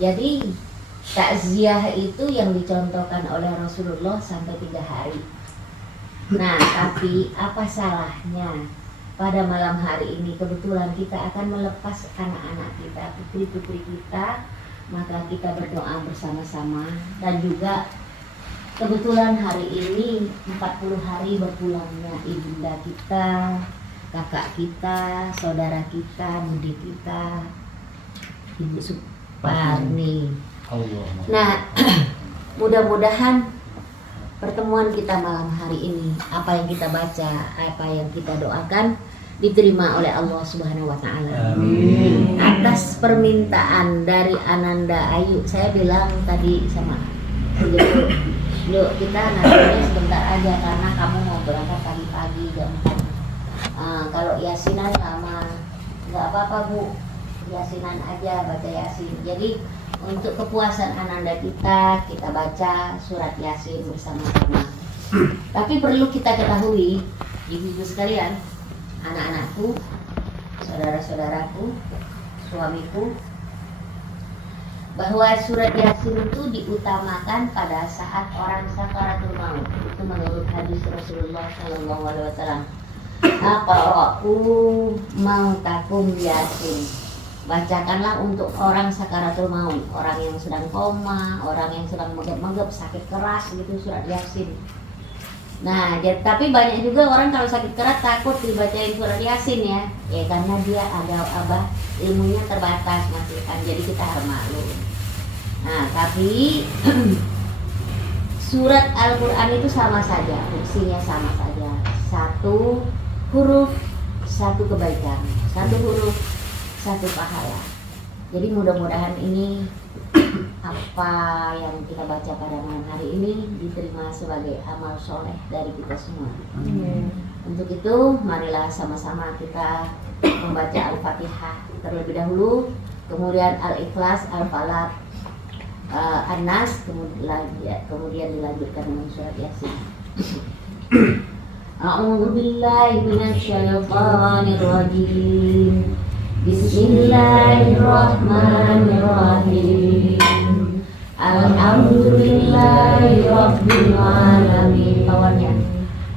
Jadi takziah itu yang dicontohkan oleh Rasulullah sampai 3 hari. Nah, tapi apa salahnya pada malam hari ini kebetulan kita akan melepas anak-anak kita, putri-putri kita, maka kita berdoa bersama-sama. Dan juga kebetulan hari ini 40 hari berpulangnya ibunda kita, kakak kita, saudara kita, budi kita, Ibu Suparni. Nah, mudah-mudahan pertemuan kita malam hari ini, apa yang kita baca, apa yang kita doakan diterima oleh Allah Subhanahu wa taala. Atas permintaan dari Ananda Ayu, saya bilang tadi sama yuk kita nantinya sebentar aja karena kamu mau berangkat pagi-pagi jam 4. Kalau yasinan lama, nggak apa-apa Bu, yasinan aja, baca yasin. Jadi untuk kepuasan Ananda kita baca surat Yasin bersama-sama. Tapi perlu kita ketahui, ibu-ibu sekalian, anak-anakku, saudara-saudaraku, suamiku, bahwa surat Yasin itu diutamakan pada saat orang sakaratul maut. Itu menurut hadis Rasulullah Shallallahu Alaihi Wasallam. Aqra'u mautakum Yasin. Bacakanlah untuk orang sakaratul maut, orang yang sedang koma, orang yang sedang megap-megap, sakit keras gitu, surat Yasin. Nah, tapi banyak juga orang kalau sakit keras takut dibacain surat Yasin ya, karena dia ada ilmunya terbatas masih kan, jadi kita harus maklum. Nah, tapi surat Al-Quran itu sama saja, fungsinya sama saja. Satu huruf, satu kebaikan, satu huruf, satu pahala. Jadi mudah-mudahan ini apa yang kita baca pada malam hari ini diterima sebagai amal soleh dari kita semua. Untuk itu marilah sama-sama kita membaca Al-Fatihah terlebih dahulu, kemudian Al-Ikhlas, Al-Falaq, An-Nas, kemudian dilanjutkan dengan surat Yasin. A'udzu billahi minasyaitonir rajim. Bismillahirrahmanirrahim. Alhamdulillahi rabbil alamin. Kawannya.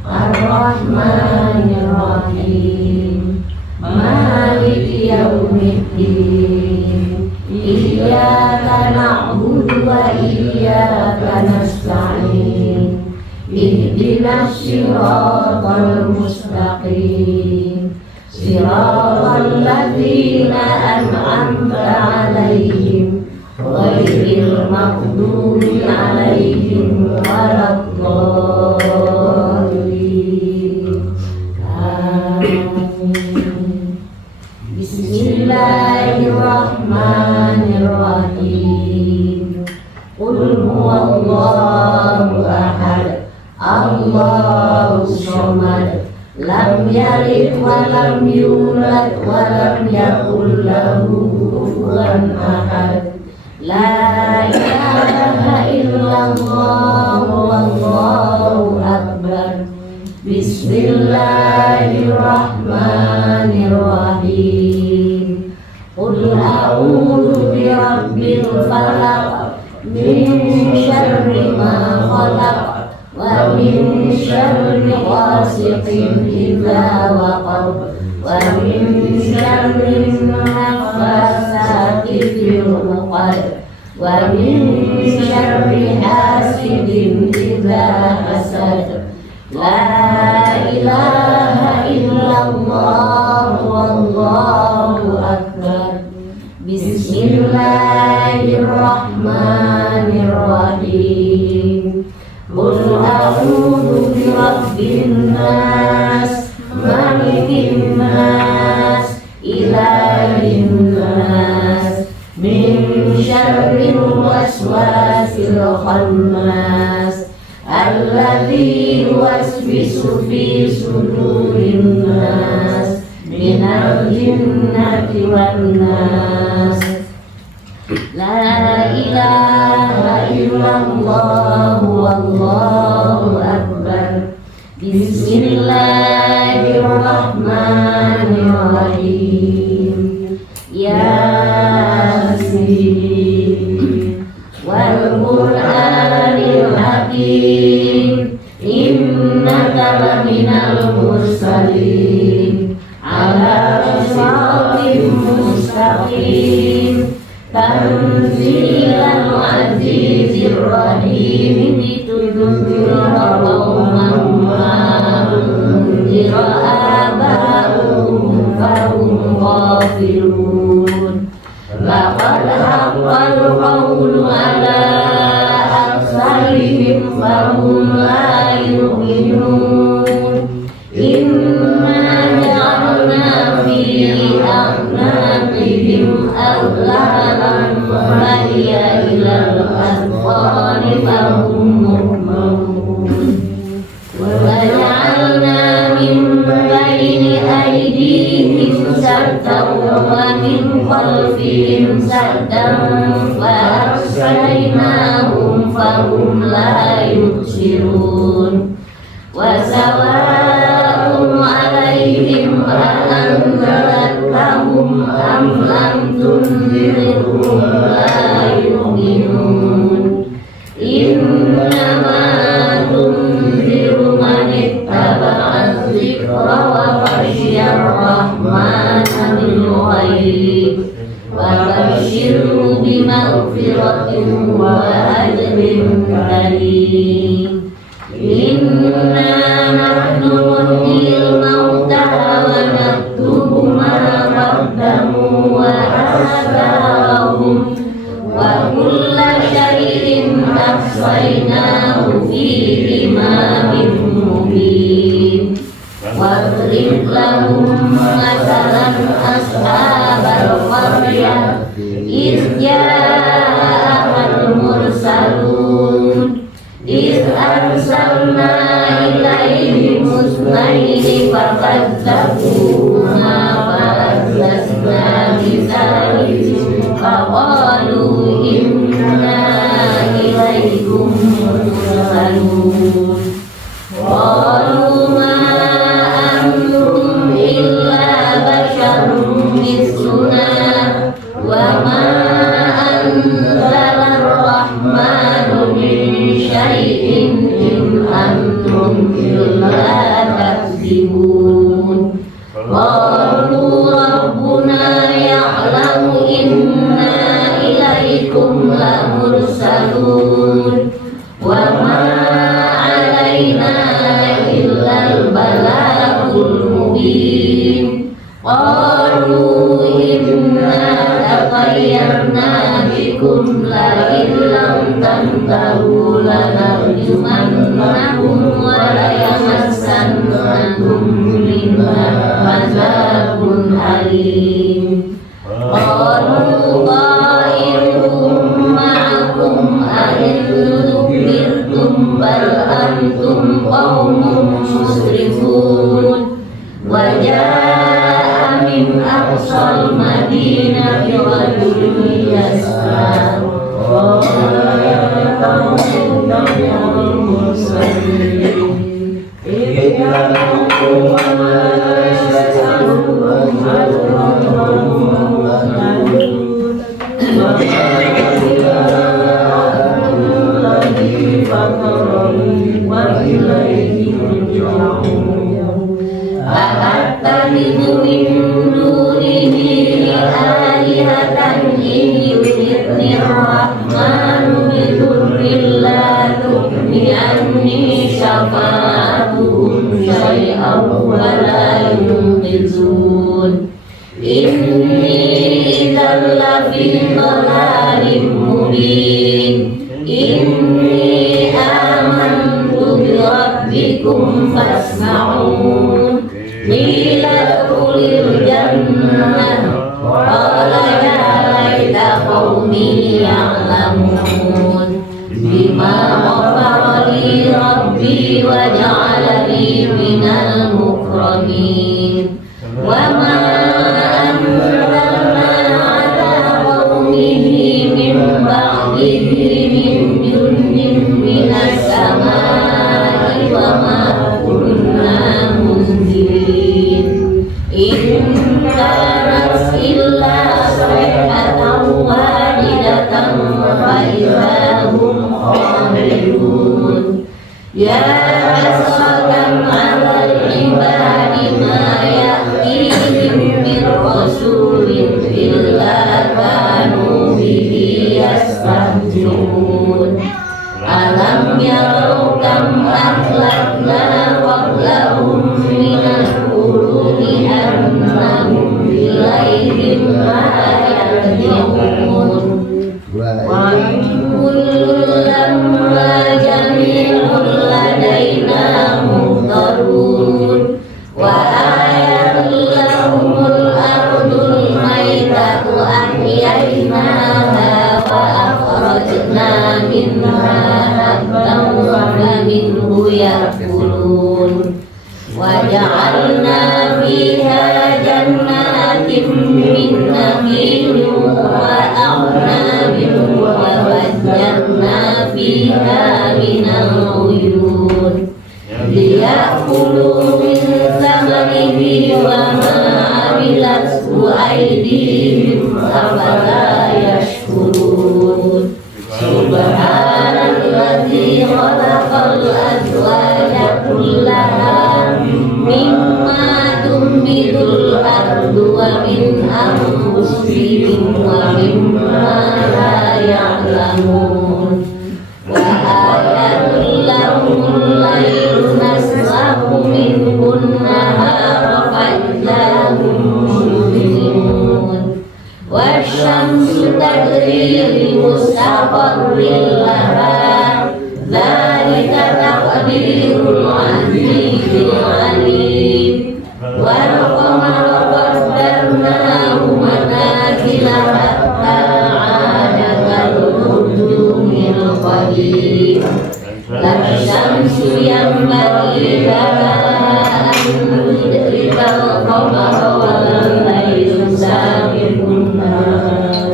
Ar-Rahmanir-Rahim. Maliki yaumiddin. Iyyaka na'budu wa iyyaka nasta'in. Ihdinas siratal mustaqim. Siratal ladzina an'amta 'alaihim ghairil maghdubi 'alaihim waladdallin. Amin. Bismillahirrahmanirrahim. Qul huwallahu ahad, Allahus samad, lam yalid wa lam yulad wa lam yakul lahu kufuwan ahad. La ilaha illallah wallahu akbar. Bismillahirrahmanirrahim. Qul a'udzu birabbil falaq, min syarri ma khalaq, wa min syarri ghasiqin idza waqab, wa min syarri naffasati fil 'uqad, wa min syarri hasidin idza hasad. La ilaha illallah wallahu akbar. Bismillahirrahmanirrahim. Qul a'udzu birabbin nas, malikin nas, ilahin nas, min syarril waswasil khannas, alladzi yuwaswisu fi sudurin nas, minal jinnati wan nas. La ilaha illallah wallahu akbar. Bismillahirrahmanirrahim. Yasin. Tanzilal azizir rahim tunzira qauman ma unzira aba'uhum fahum ghafilun. Laqad haqqal qawlu ala aktharihim fahum la yu'minun. Inna ja'alna fi a'naqihim aghlalan fahiya ilal azqani fahum muqmamun. Wa ja'alna min bayni aydihim saddan wa min khalfihim saddan fa aghshaynahum fahum la yubsirun. Wa sawa'un 'alaihim a'anzartahum am lam tunzirhum la yu'minun. Innama tunziru man ittaba'a dzikra wa khashiyar rahmana bil ghaib wa basyirhu bimaghfiratin wa ajrin karim. Inna nahnu nuhyil mauta wa naktubu ma qaddamu wa atharahum wa kulla syai'in ahsaynahu fi imamin mubin. Wadrib lahum masalan ashabal qaryah idh ja'ahal mursalun idh arsalna ilaihim musnaini fakadzabuhuma fa'azzazna bisalisin faqalu inna ilaikum mursalun. Qalu ma antum illa basharun misluna wa ma anzala ar-rahmanu min syai'in in antum illa takzibun. Qalu rabbuna ya'lamu inna ilaikum lamursalun wa ma alaina illal balagul mubin. Qalu inna tatayyarna bikum la illam tantahu lanarjumannakum wa la yamassannakum minna azabun alim. Qalu ta'irukum ma'akum a'in dhukirtum bal antum qaumun musrifun. Wa ja'a min aqsal madinati rajulun yas'a qala ya qaumi ittabi'ul mursalin ittabi'u ma la yas'alukum ajran wa hum muhtadun. Wa alladhi fatarani wa ilayhi turja'un. A'attakhidhu min dunihi alihatan in yuridni ar-rahmanu bidurrin la tughni anni syafa'atuhum syai'an wa la yunqizun. Inni idzan lafi dhalalin mubin. Inni amantu bi rabbikum fasma'un. Qila udkhulil jannah qala ya laita qaumi ya'lamun bima ghafara li rabbi wa ja'alani minal mukramin. Wa ma anzalna ala qaumihi min ba'dihi min junnin minas samai wa ma kunna munzilin. In kanat illa sayhatan wahidatan fa idahum khamilun. Ya hasratan 'alal ibadi ma ya'tihim min rasulin illa kanu يبصرون ألم يروا كم أهلكنا قبلهم من القرون أنهم بغير ما يهدون وإن كل لما جميع لدينا محضرون وآية لهم الأرض الميتة أحييناها وأخرجنا منها حبا فمنه يأكلون وجعلنا فيها جنات من نخيل وأعناب وفجرنا فيها من العيون ليأكلوا من ثمره وما عملته أيديهم أفلا يشكرون سبحان الذي خلق الأزواج كلها مما تنبت الأرض ومن أنفسهم ومما لا يعلمون وآية لهم الليل نسلخ منه النهار فإذا هم مظلمون والشمس تجري لمستقر لها ذلك تقدير العزيز العليم والقمر قدرناه منازل حتى عاد كالعرجون القديم لا الشمس ينبغي لها أن تدرك القمر ولا الليل سابق النهار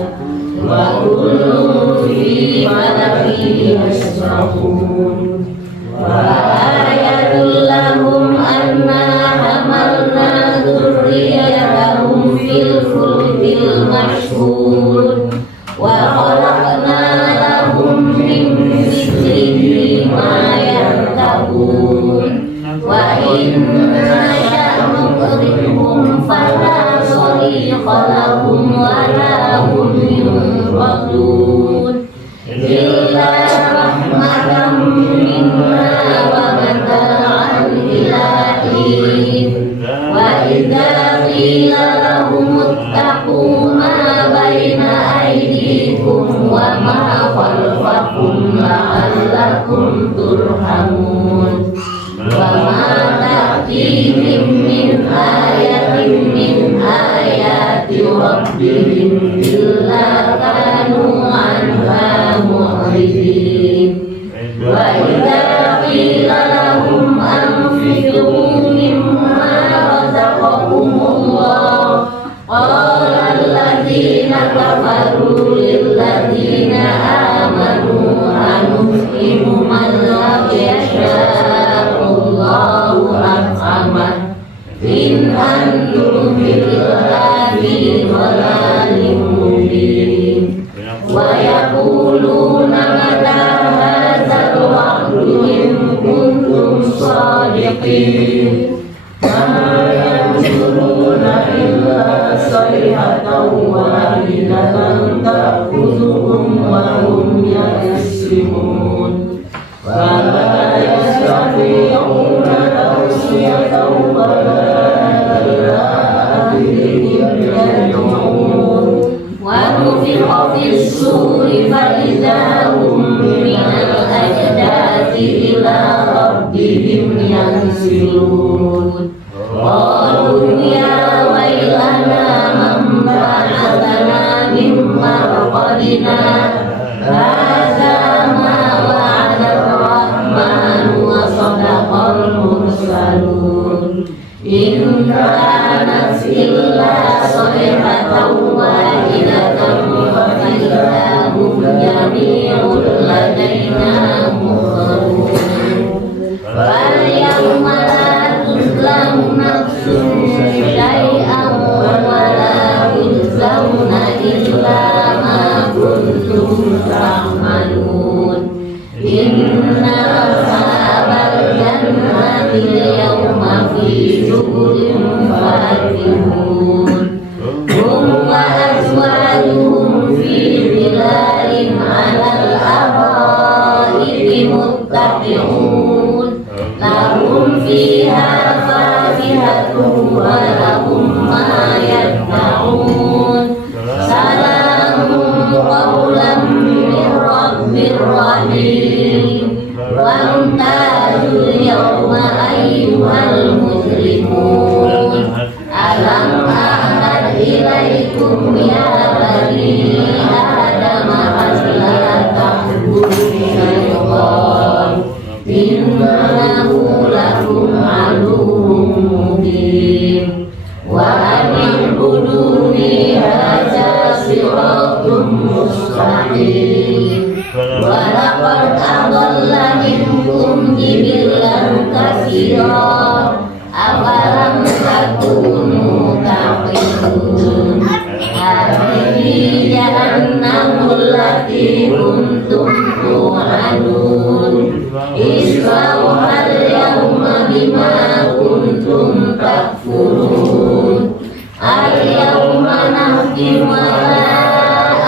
وكل في فلك يسبحون وآية لهم أنا حملنا ذريتهم في الفلك المشحون وخلقنا لهم من مثله ما يركبون وإن نشأ نغرقهم فلا صريخ لهم ولا هم ينقذون إلا رحمة منا ومتاعا إلى حين وإذا قيل لهم اتقوا ما بين أيديكم وما خلفكم لعلكم ترحمون وما تأتيهم من آية من آيات ربهم إلا كانوا عنها معرضين وإذا قيل لهم أنفقوا مما رزقكم الله قال الذين كفروا للذين آمنوا أنطعم من لو يشاء الله أطعمه إن أنتم إلا في ضلال مبين ويقولون متى هذا الوعد إن كنتم صادقين ما ينظرون إلا صيحة واحدة تأخذهم وهم يخصمون فلا يستطيعون توصية ولا إلى أهلهم يرجعون ونفخ في الصور فإذا هم من الأجداث إلى ربهم ينسلون قالوا يا ويلنا من بعثنا من مرقدنا هذا ما وعد الرحمن وصدق المرسلون إن كانت إلا صيحة واحدة فإذا هم جميع لدينا محضرون فاليوم لا تظلم نفس شيئا ولا تجزون إلا ما كنتم تعملون إن أصحاب الجنة اليوم في شغل فاكهون هم وأزواجهم في ظلال على Walaqad adalla minkum jibillan katsiran afalam takunu taqilun. Hadhihi jahannamul lati kuntum tu'adun islauhal yawma bima kuntum takfurun. Al-yawma nahtimu ala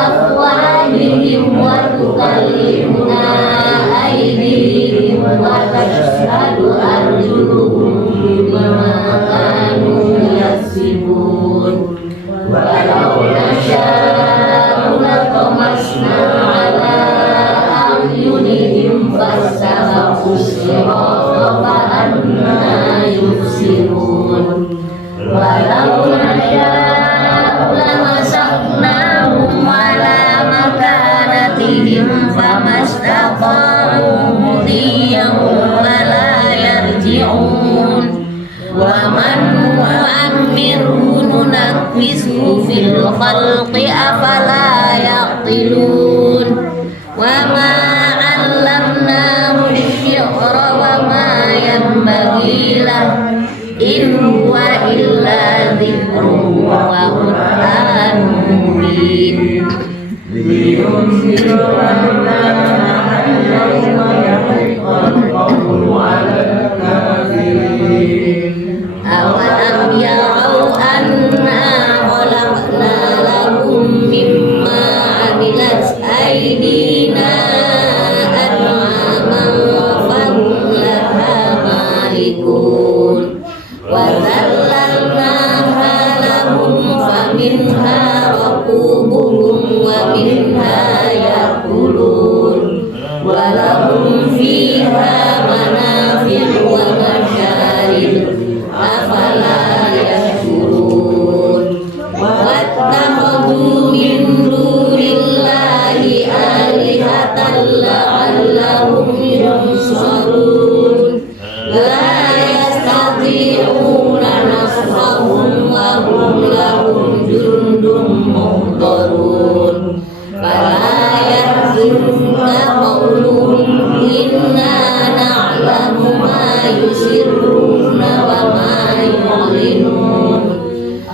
afwahihim wa tukallimuna aydihim wa tashhadu arjuluhum bima kanu yaksibun. Walau nasya'u latamasna ala a'yunihim fastabaqus sirata fa'anna yubsirun. Walau nasya'u lamasaknahum ala makanatihim famastaqamu mudiyan wala yarji'un. Wa man nu'ammirhu nunakkishu fil khalqi afala yaqilun. Wa ma 'allamnahu asy-syi'ra wa ma yanbaghi lahu in huwa illa dzikrun wa qur'anun mubin. Awalam yarau anna khalaqna lahum mimma 'amilat aydina an'aman fahum laha malikun. Wa zallalnaha lahum faminha rakubuhum wa minha yakulun. Wa lahum fiha manafi'u wa masyarib afala yashkurun. Wattakhadhu min dunillahi alihatan la'allahum yunsarun. La yastati'una nasrahum wa hum lahum jundun muhdarun. Fala yahzunka qawluhum inna na'lamu ma yusirruna wa ma yu'linun.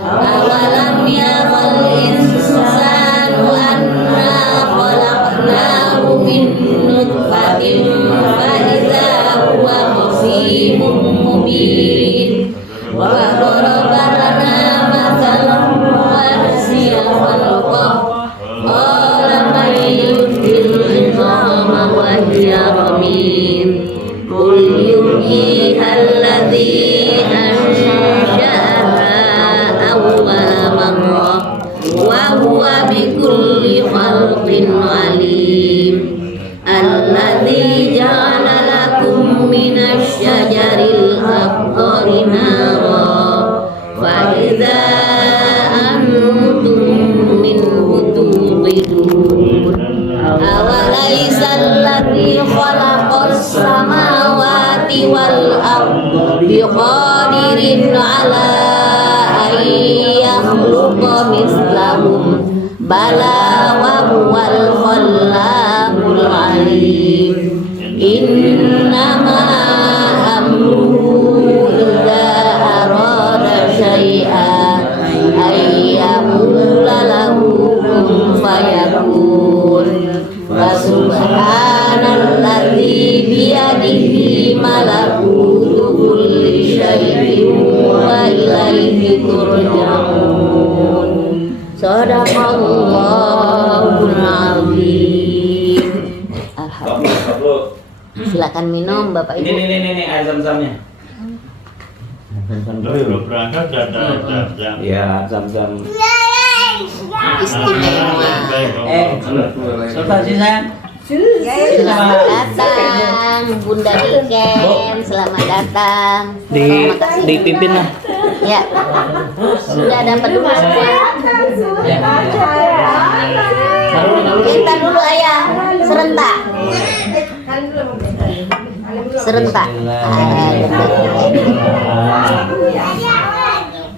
Awalam yaral insanu anna khalaqnahu min nutfatin fa idza huwa khasimun mubin. Wa daraba lana mathalan wa nasiya khalqah qala man yuhyil 'idhama wa hiya ramim. Qul yuhyiha alladhi ansha'aha awwala marrah wa huwa bikulli khalqin 'alim. Alladhi ja'ala lakum minasy syajaril akhdari nara fa idza antum minhu tuqidun. Awalaysa alladhi khalaqas samawati wal arda biqadirin ala an yakhluqa mislahum bala wa huwal khallaqul alim. Innama amruhu idza arada syai'an ay yaqula lahu kun fayakun. Wa subhanalladzi biyadihi malakutu kulli syai'in wa ilaihi turja'un. Shadaqallahul azim. Alhamdulillah. Silakan minum Bapak Ibu. Ini air zam-zamnya. Belum berangkat ada jam. Ya, zam-zam. Istimewa. Sultan Sisan. Selamat datang Bunda Niken. Selamat datang. Terima kasih. Dipimpin lah. Ya. Sudah dapat dulu semua. Kita dulu ayah serentak. Serentak.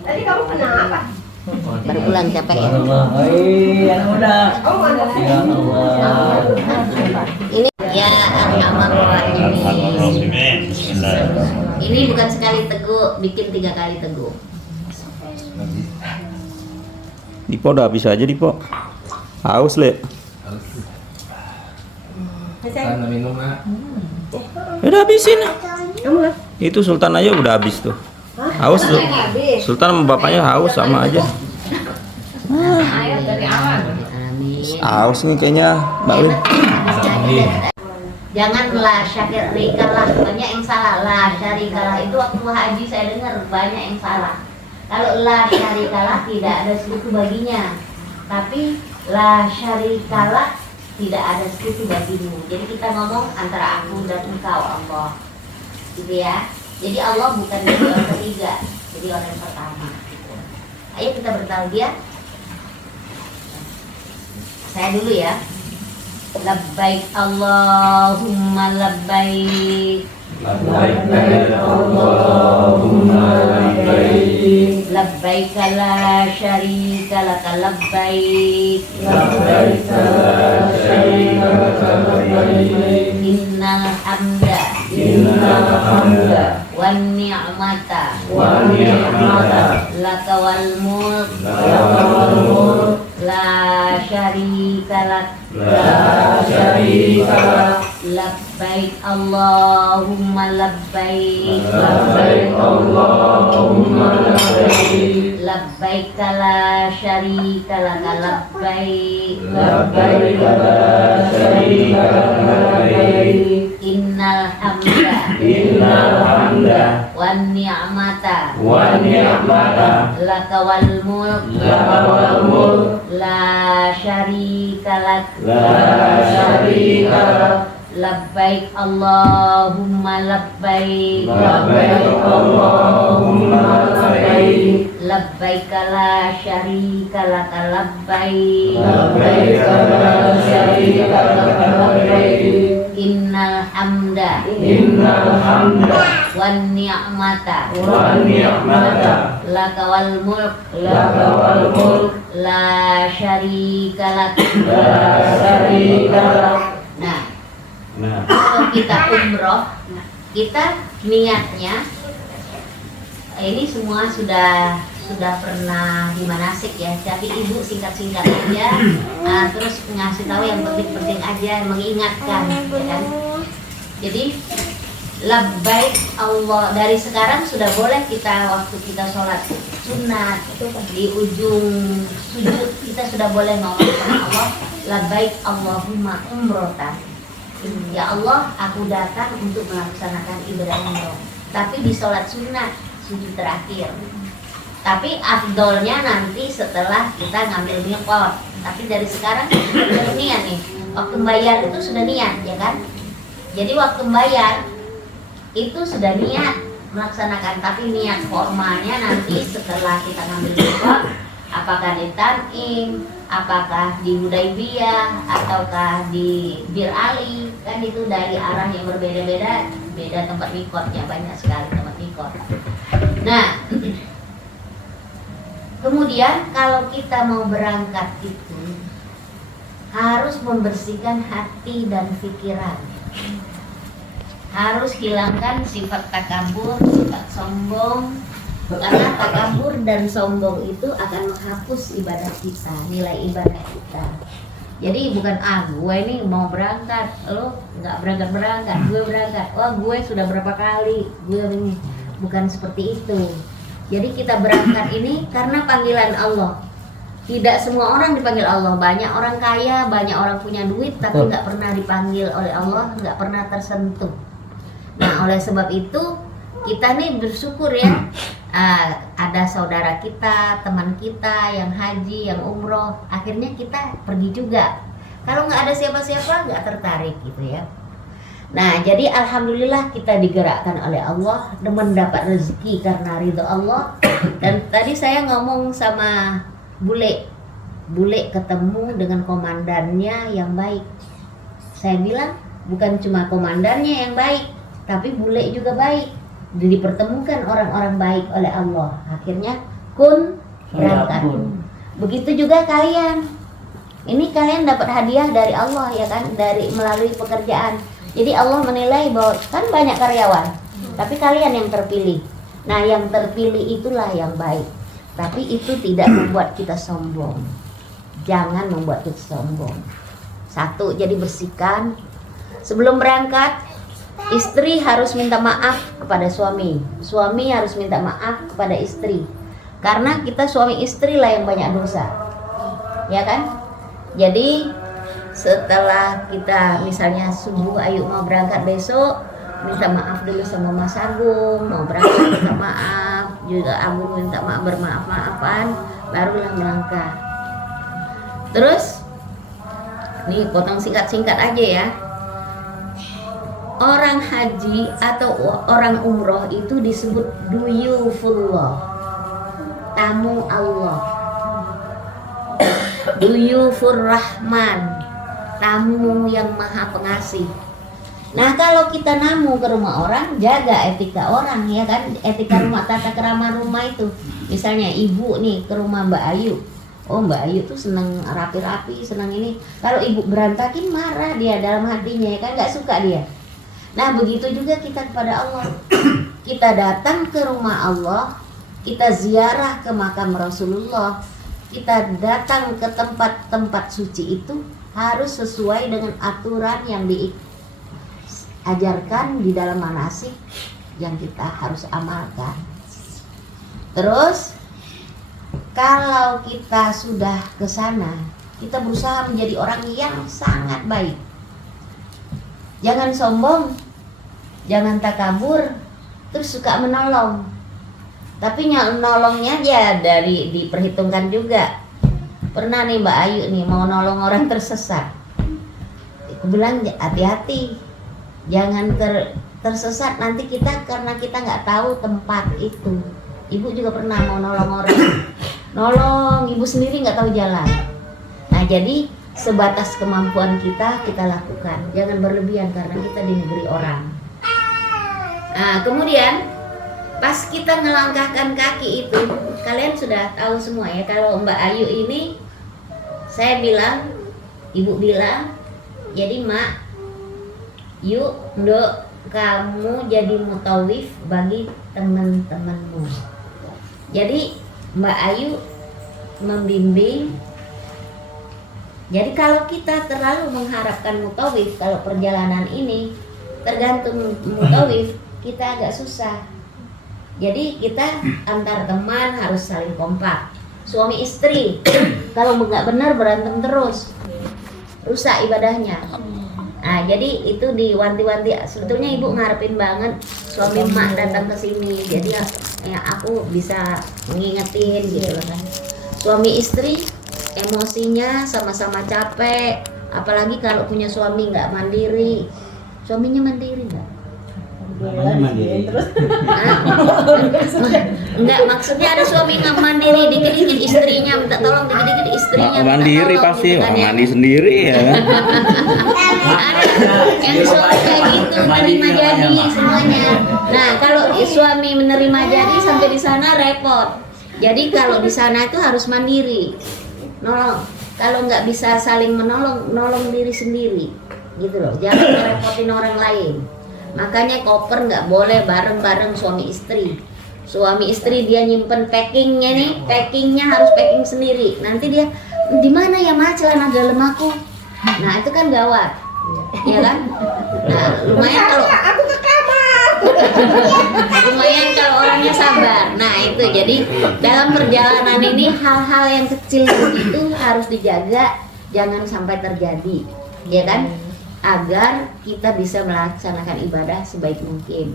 Tadi kamu kenapa? baru pulang capek ya. Allah, anak muda. Ya Allah. Ini ya Arhamar-Rahimin. Bismillahirrahmanirrahim. Bismillahirrahmanirrahim. Ini bukan sekali teguh, bikin 3 kali teguh. Dipo udah habis aja Dipo. Haus le. Karena minum nak. Udah habisin. Itu Sultan aja udah habis tuh. Haus tuh. Sultan sama bapaknya haus sama aja. Amin. Haus nih kayaknya Mbak Win. Jangan la syarikalah, banyak yang salah. La syarikalah itu waktu haji saya dengar banyak yang salah. Kalau la syarikalah tidak ada sekutu baginya, tapi la syarikalah tidak ada sekutu baginya. Jadi kita ngomong antara aku dan engkau Allah, gitu ya. Jadi Allah bukan jadi orang ketiga, jadi orang yang pertama. Ayo kita bertauhid. Saya dulu ya. Labbaik Allahumma labbaik. Labbaik Allahumma labbaik. Labbaik la syarika laka labbaik. Labbaik la syarika laka labbaik. Innal hamda Innal hamda wan ni'mata wan ni'mata laka wal mulk laka wal mulk la syarika lak. la syarika lak. Labbaik Allahumma labbaik. Labbaik Allahumma labbaik. Labbaik la syarika laka labbaik. Labbaik la syarika laka labbaik. Innal hamda Innal hamda wan ni'mata wan ni'mata laka wal mulk laka wal mulk la syarika lak. la syarika lak. Labbaik Allahumma labbaik. Labbaik Allahumma labbaik. Labbaik la syarika laka labbaik. Labbaik la syarika laka labbaik. Innal hamda Innal hamda wan ni'mata wan ni'mata laka wal mulk laka wal mulk la syarika lak. la syarika lak. Nah, kalau kita umroh, kita niatnya ini semua sudah pernah di manasik ya. Tapi ibu singkat-singkat aja, terus ngasih tahu yang penting-penting aja, mengingatkan, ya kan? Jadi labbaik Allah dari sekarang sudah boleh kita waktu kita sholat sunat di ujung sujud kita sudah boleh ngomong sama Allah labbaik Allahumma umrotan. Ya Allah, aku datang untuk melaksanakan ibadah umroh. Tapi di sholat sunat sujud terakhir. Tapi afdolnya nanti setelah kita ngambil miqat. Tapi dari sekarang sudah niat nih. Waktu bayar itu sudah niat, ya kan? Jadi waktu bayar itu sudah niat melaksanakan. Tapi niat formalnya nanti setelah kita ngambil miqat. Apakah di Tan'im, apakah di Hudaybiyah, ataukah di Bir Ali, kan itu dari arah yang berbeda-beda, beda tempat mikotnya, banyak sekali tempat mikot. Nah, kemudian kalau kita mau berangkat itu harus membersihkan hati dan pikiran, harus hilangkan sifat takabur, sifat sombong. Karena takabur dan sombong itu akan menghapus ibadah kita, nilai ibadah kita. Jadi bukan gue ini mau berangkat, lo nggak berangkat, gue berangkat. Wah gue sudah berapa kali, gue ini bukan seperti itu. Jadi kita berangkat ini karena panggilan Allah. Tidak semua orang dipanggil Allah. Banyak orang kaya, banyak orang punya duit, tapi nggak pernah dipanggil oleh Allah, nggak pernah tersentuh. Nah oleh sebab itu kita nih bersyukur ya. Ada saudara kita, teman kita yang haji, yang umroh, akhirnya kita pergi juga. Kalau nggak ada siapa-siapa nggak tertarik gitu ya. Nah jadi alhamdulillah kita digerakkan oleh Allah dan mendapat rezeki karena ridho Allah. Dan tadi saya ngomong sama bule ketemu dengan komandannya yang baik. Saya bilang bukan cuma komandannya yang baik, tapi bule juga baik. Dipertemukan orang-orang baik oleh Allah. Akhirnya kun berangkat. Begitu juga kalian. Ini kalian dapat hadiah dari Allah ya kan, dari melalui pekerjaan. Jadi Allah menilai bahwa kan banyak karyawan, tapi kalian yang terpilih. Nah, yang terpilih itulah yang baik. Tapi itu tidak membuat kita sombong. Jangan membuat kita sombong. Satu, jadi bersihkan. Sebelum berangkat, istri harus minta maaf kepada suami. Suami harus minta maaf kepada istri. Karena kita suami istri lah yang banyak dosa. Ya kan? Jadi setelah kita misalnya subuh Ayu mau berangkat besok, minta maaf dulu sama Mas Agung, mau berangkat minta maaf, juga Agung minta maaf, bermaaf-maafan, barulah berangkat. Terus nih potong singkat-singkat aja ya. Orang haji atau orang umroh itu disebut duyufullah, tamu Allah. Duyufur Rahman, tamu yang maha pengasih. Nah, kalau kita namu ke rumah orang, jaga etika orang ya kan, etika rumah, tata kerama rumah itu. Misalnya ibu nih ke rumah Mbak Ayu. Oh, Mbak Ayu tuh seneng rapi-rapi, seneng ini. Kalau ibu berantakin marah dia dalam hatinya ya kan, nggak suka dia. Nah, begitu juga kita kepada Allah. Kita datang ke rumah Allah, kita ziarah ke makam Rasulullah, kita datang ke tempat-tempat suci itu harus sesuai dengan aturan yang diajarkan di dalam manasik yang kita harus amalkan. Terus kalau kita sudah ke sana, kita berusaha menjadi orang yang sangat baik. Jangan sombong, jangan takabur, terus suka menolong. Tapi nolongnya aja dari diperhitungkan juga. Pernah nih Mbak Ayu nih mau nolong orang tersesat. Aku bilang hati-hati, jangan tersesat nanti kita, karena kita nggak tahu tempat itu. Ibu juga pernah mau nolong orang, nolong ibu sendiri nggak tahu jalan. Nah jadi sebatas kemampuan kita lakukan, jangan berlebihan karena kita di negeri orang. Nah kemudian pas kita ngelangkahkan kaki itu, kalian sudah tahu semua ya. Kalau Mbak Ayu ini, saya bilang, ibu bilang, jadi Mak, yuk Ndok, kamu jadi mutawif bagi teman-temanmu. Jadi Mbak Ayu membimbing. Jadi kalau kita terlalu mengharapkan mutawif, kalau perjalanan ini tergantung mutawif, kita agak susah. Jadi kita antar teman harus saling kompak. Suami istri kalau nggak benar berantem terus, rusak ibadahnya. Nah jadi itu diwanti-wanti. Sebetulnya ibu ngarepin banget suami emak datang ke sini. Jadi ya aku bisa mengingetin gitu loh kan. Suami istri emosinya sama-sama capek. Apalagi kalau punya suami nggak mandiri. Suaminya mandiri nggak? Enggak, maksudnya ada suami nggak mandiri, dikit-dikit istrinya minta tolong, dikit-dikit istrinya mandiri tolong, pasti gitu kan, ya. mandi sendiri ya kan. Ada yang suami kayak gitu menerima jadi semuanya. Nah kalau suami menerima jadi sampai di sana repot. Jadi kalau di sana itu harus mandiri, nolong. Kalau nggak bisa saling nolong diri sendiri, gitu loh. Jangan ngerepotin orang lain. Makanya koper nggak boleh bareng-bareng suami istri. Suami istri dia nyimpen packingnya nih, packingnya harus packing sendiri. Nanti dia di mana ya Mas celana dalam aku? Nah itu kan gawat, ya kan? Nah lumayan kalau aku ke kamar. Lumayan kalau orangnya sabar. Nah itu jadi dalam perjalanan ini hal-hal yang kecil itu harus dijaga, jangan sampai terjadi, ya kan? Agar kita bisa melaksanakan ibadah sebaik mungkin.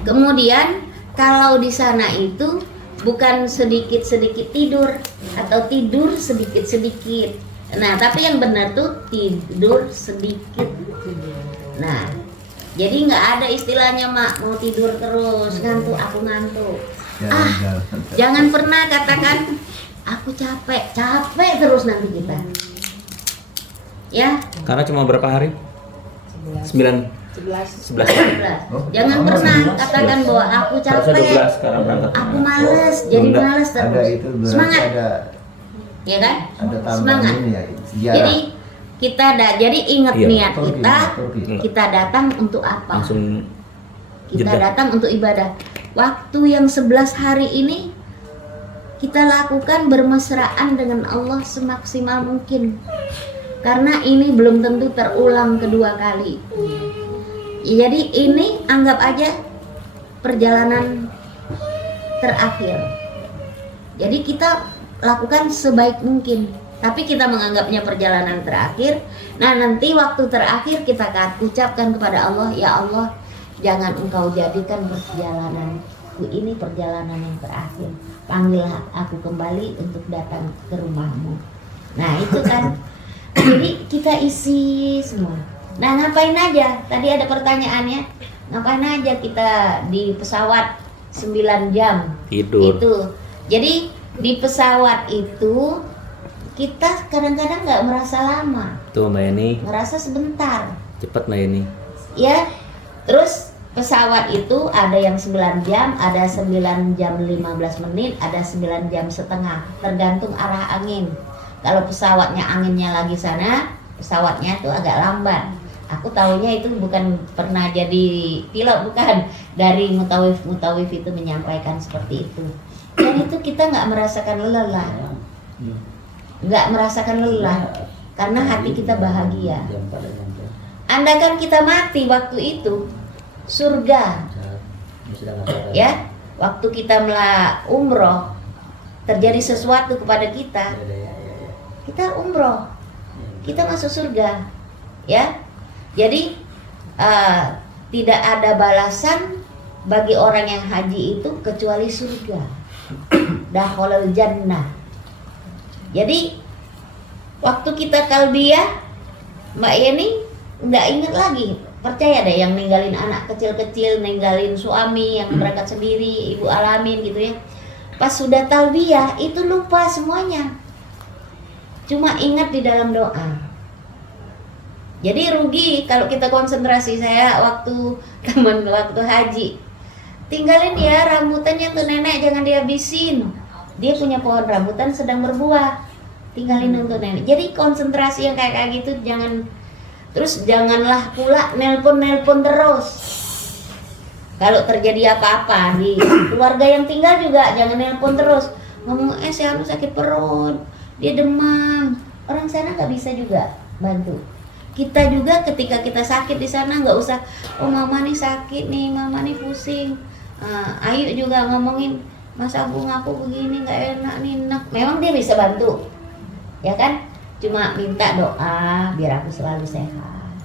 Kemudian kalau di sana itu bukan sedikit-sedikit tidur atau tidur sedikit-sedikit. Nah, tapi yang benar tuh tidur sedikit. Nah, jadi nggak ada istilahnya Mak mau tidur terus, ngantuk, aku ngantuk. Jangan pernah katakan aku capek terus nanti kita. Ya. Karena cuma berapa hari? 11. Jangan pernah katakan bahwa aku capek, aku males, jadi males terus. Semangat. ya kan? Ada tambahan Semangat. ini ya, ziarah. Jadi jadi ingat Iya. niat Turki, kita, Turki. kita datang untuk apa? Langsung Kita jeda. datang untuk ibadah. Waktu yang 11 hari ini kita lakukan bermesraan dengan Allah semaksimal mungkin. Karena ini belum tentu terulang kedua kali. Ya, jadi ini anggap aja perjalanan terakhir. Jadi kita lakukan sebaik mungkin. Tapi kita menganggapnya perjalanan terakhir. Nah, nanti waktu terakhir kita akan ucapkan kepada Allah, ya Allah, jangan Engkau jadikan perjalananku ini perjalanan yang terakhir. Panggillah aku kembali untuk datang ke rumahmu. Nah, itu kan. Jadi kita isi semua. Nah, ngapain aja? Tadi ada pertanyaannya. Ngapain aja kita di pesawat 9 jam? tidur. Itu. Jadi di pesawat itu kita kadang-kadang nggak merasa lama, Tuh Mbak Eni, merasa sebentar, cepet Mbak Eni. ya. Terus pesawat itu ada yang 9 jam, ada 9 jam 15 menit, ada 9 jam setengah, tergantung arah angin. Kalau pesawatnya anginnya lagi sana, pesawatnya tuh agak lambat. Aku tahunya itu bukan pernah jadi pilot, bukan, dari mutawif itu menyampaikan seperti itu. Dan itu kita nggak merasakan lelah, nggak merasakan lelah, karena hati kita bahagia. Andaikan kita mati waktu itu, surga, ya, waktu kita umroh, terjadi sesuatu kepada kita, kita umroh, kita masuk surga, ya. Jadi tidak ada balasan bagi orang yang haji itu kecuali surga. Dakhalal jannah. Jadi waktu kita talbiyah, Mbak Yeni nggak inget lagi. Percaya deh, yang ninggalin anak kecil-kecil, ninggalin suami yang berangkat sendiri, ibu alamin gitu ya. Pas sudah talbiyah itu lupa semuanya. Cuma ingat di dalam doa. Jadi rugi kalau kita konsentrasi. Saya waktu waktu haji, tinggalin ya rambutannya tuh nenek, jangan dihabisin. Dia punya pohon rambutan sedang berbuah, tinggalin untuk nenek. Jadi konsentrasi yang kayak gitu jangan. Terus janganlah pula nelpon terus. Kalau terjadi apa-apa di keluarga yang tinggal juga jangan nelpon terus. Ngomong si Anu sakit perut, dia demam. Orang sana nggak bisa juga bantu. Kita juga ketika kita sakit di sana nggak usah, oh mama nih sakit nih, mama nih pusing. Ayo juga ngomongin, Mas Agung aku begini nggak enak nih, enak. Memang dia bisa bantu, ya kan? Cuma minta doa biar aku selalu sehat.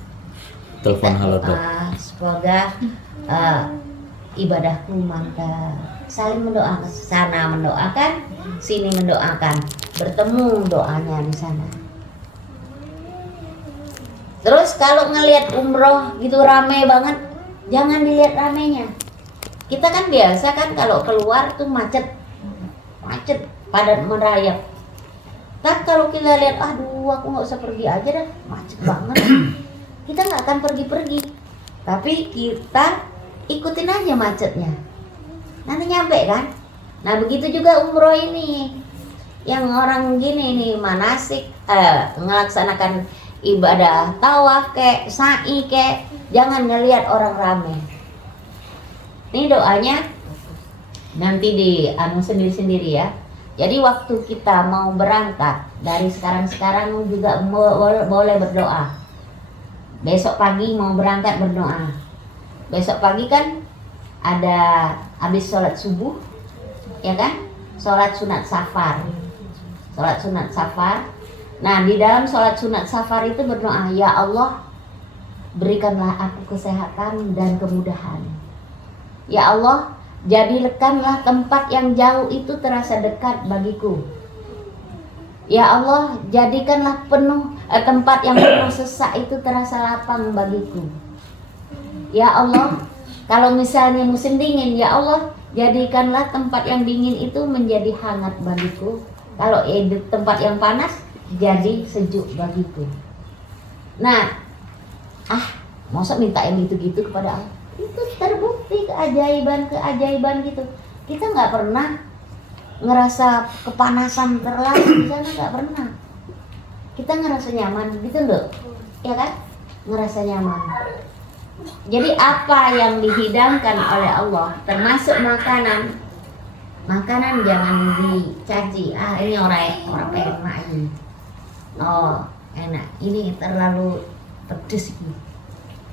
Telepon Minta halo doa, dok. semoga ibadahku mantap. Saling mendoakan, sana mendoakan, sini mendoakan, bertemu doanya di sana. Terus kalau ngelihat umroh gitu rame banget, jangan dilihat ramenya. Kita kan biasa kan kalau keluar tuh macet, padat merayap. Tapi kalau kita lihat, aduh aku nggak usah pergi aja dah, macet banget. Kita nggak akan pergi-pergi, tapi kita ikutin aja macetnya. Nanti nyampe kan. Nah begitu juga umroh ini, yang orang gini nih manasik, melaksanakan ibadah tawaf kek, sa'i kek, jangan ngelihat orang rame. Ini doanya nanti di sendiri-sendiri ya. Jadi waktu kita mau berangkat dari sekarang juga boleh berdoa. Besok pagi mau berangkat berdoa. Besok pagi kan ada habis sholat subuh, ya kan? Sholat sunat safar. Nah di dalam sholat sunat safar itu berdoa, ya Allah berikanlah aku kesehatan dan kemudahan. Ya Allah jadikanlah tempat yang jauh itu terasa dekat bagiku. Ya Allah jadikanlah tempat yang penuh sesak itu terasa lapang bagiku. Ya Allah kalau misalnya musim dingin, ya Allah jadikanlah tempat yang dingin itu menjadi hangat bagiku. Kalau di tempat yang panas jadi sejuk bagiku. Nah, masa minta yang gitu-gitu kepada Allah? Itu terbukti keajaiban gitu. Kita nggak pernah ngerasa kepanasan terlalu di sana, nggak pernah. Kita ngerasa nyaman gitu loh, ya kan? Ngerasa nyaman. Jadi apa yang dihidangkan oleh Allah, termasuk makanan, jangan dicaci. Ah, ini orang enak ini. Oh, enak. Ini terlalu pedes ini.